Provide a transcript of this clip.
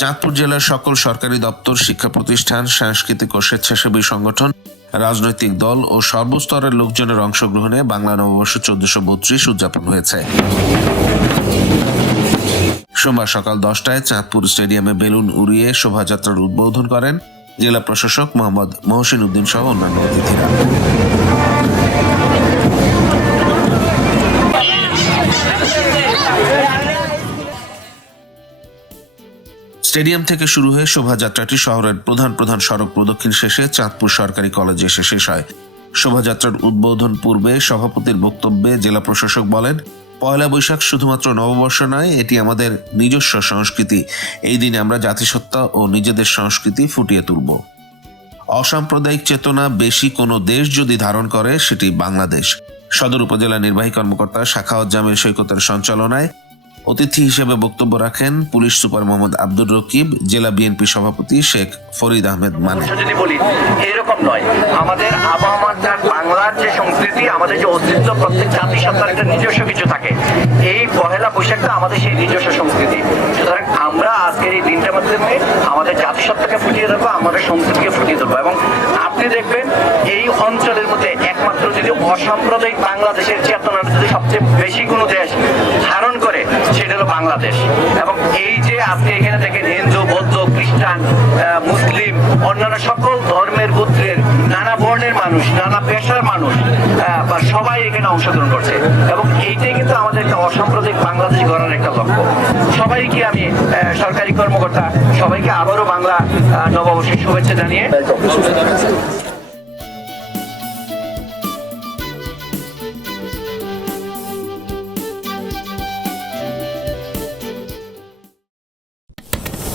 চাঁদপুর জেলার সকল সরকারি দপ্তর, শিক্ষা প্রতিষ্ঠান, সাংস্কৃতিক ও স্বেচ্ছাসেবী সংগঠন, রাজনৈতিক দল ও সর্বস্তরের লোকজনের অংশগ্রহণে বাংলা নববর্ষ চোদ্দশো বত্রিশ উদযাপন হয়েছে। সোমবার সকাল দশটায় চাঁদপুর স্টেডিয়ামে বেলুন উড়িয়ে শোভাযাত্রার উদ্বোধন করেন জেলা প্রশাসক মোহাম্মদ মহসিন উদ্দিন সহ অন্যান্য অতিথিরা। স্টেডিয়াম থেকে শুরু হয়ে শোভাযাত্রাটি শহরের প্রধান প্রধান সড়ক প্রদক্ষিণ শেষে চাঁদপুর সরকারি কলেজে এসে শেষ হয়। শোভাযাত্রার উদ্বোধন পূর্বে সভাপতির বক্তব্যে জেলা প্রশাসক বলেন, পয়লা বৈশাখ শুধুমাত্র নববর্ষ নয়, এটি আমাদের নিজস্ব সংস্কৃতি। এই দিনে আমরা জাতিসত্তা ও নিজেদের সংস্কৃতি ফুটিয়ে তুলব। অসাম্প্রদায়িক চেতনা বেশি কোনো দেশ যদি ধারণ করে, সেটি বাংলাদেশ। সদর উপজেলা নির্বাহী কর্মকর্তা শাখাওয়াত জামিল সৈকতের সঞ্চালনায় অতিথি হিসেবে বক্তব্য রাখেন পুলিশ সুপার মোহাম্মদ আব্দুর রকিব, জেলা বিএনপি সভাপতি শেখ ফরিদ আহমেদ মানে। যদি বলি, এরকম নয়। আমাদের আবহাওয়াটা বাংলার যে সংস্কৃতি, আমাদের যে অস্তিত্ব, প্রত্যেক জাতিসত্তার একটা নিজস্ব কিছু থাকে। এই পহেলা বৈশাখটা আমাদের সেই নিজস্ব সংস্কৃতি। সুতরাং আমরা আজকের এই দিনটার মাধ্যমে আমাদের জাতিসত্তাকে ফুটিয়ে দেবো আমাদের সংস্কৃতিকে ফুটিয়ে দেবো এবং আপনি দেখবেন, এই অঞ্চলের মধ্যে একমাত্র যদি অসাম্প্রদায়িক বাংলাদেশের চেতনাটা যদি সবচেয়ে বেশি কোনো দেশ আজকে এখানে দেখেন হিন্দু, বৌদ্ধ, খ্রিস্টান মুসলিম, অন্যান্য সকল ধর্মের গোত্রের নানা বর্ণের মানুষ, নানা পেশার মানুষ বা সবাই এখানে অংশগ্রহণ করছে। এবং এইটাই কিন্তু আমাদের একটা অসাম্প্রদায়িক বাংলাদেশ গড়ার একটা লক্ষ্য। সবাইকে আমি সরকারি কর্মকর্তা, সবাইকে আবারও বাংলা নববর্ষের শুভেচ্ছা জানিয়ে